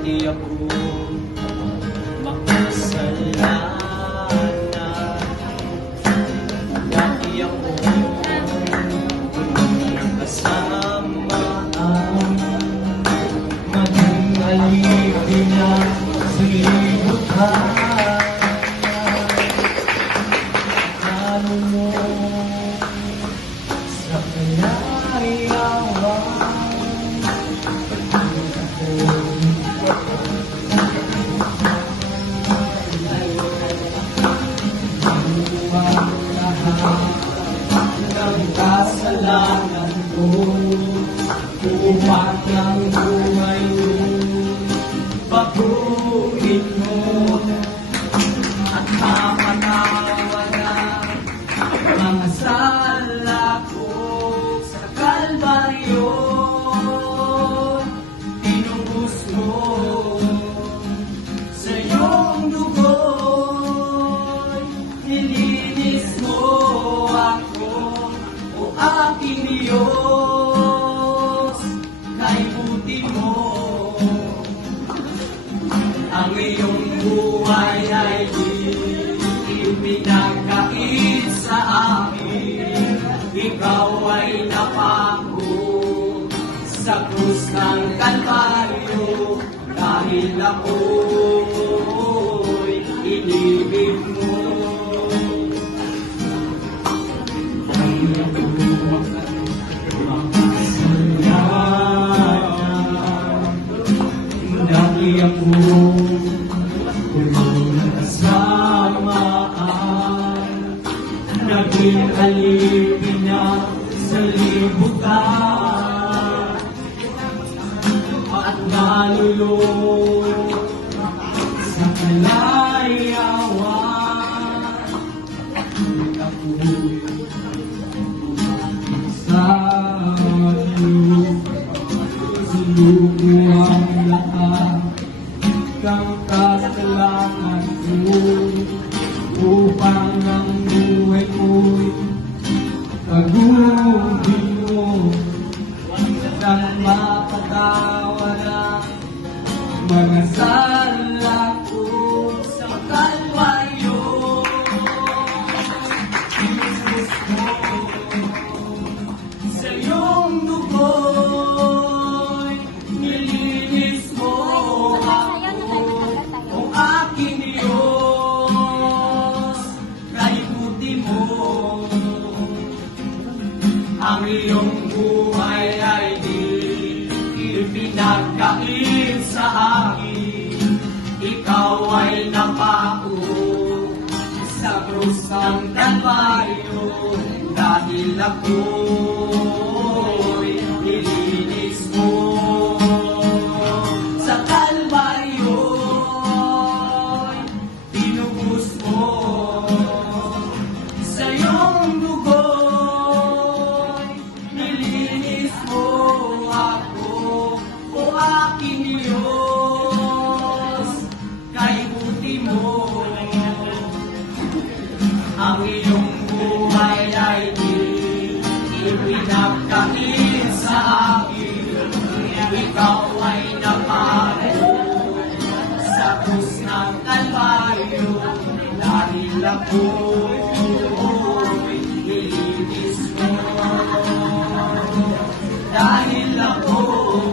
di ako makasalanan. Dati ako kasamaan, maging alipin na sa libutan. Ano mo sa kalayawan, ng kasalanan ko, umak ng buhay ko, baguhin mo at mapatawanan mga sala ko sa Kalbaryo. Tinubos mo sa iyong dugo'y nilinis mo ako, o aking Diyos, kay buti mo. Ang iyong buhay ay di pinagkait sa akin, ikaw ay napako sa krus ng Kalbaryo, dahil ako'y inibig mo. Dati ako puno ng kasamaan, naging alipin na sa libutan, at nalulong sa kalayawan. Ako'y sa iyo, sinuko ang lahat ng kasalanan ko, upang ang buhay ko'y taguhin mo at mapatawaran mga sala ko sa Kalbaryo. Jesus ko, sa iyong dugo'y nilinis mo ako, o aking Diyos, kay buti mo. Ang iyong buhay ay di pinagkait sa akin, ikaw ay napako sa krus ng Kalbaryo, dahil ako'y nilinis mo sa Kalbaryo. Tinubos mo sa iyong dugo'y nilinis mo ako, o aking Diyos, kay buti mo. Ang iyong buhay ay di ipinagkait sa akin, ikaw ay napako sa krus ng Kalbaryo, dahil ako'y nilinis mo, dahil ako'y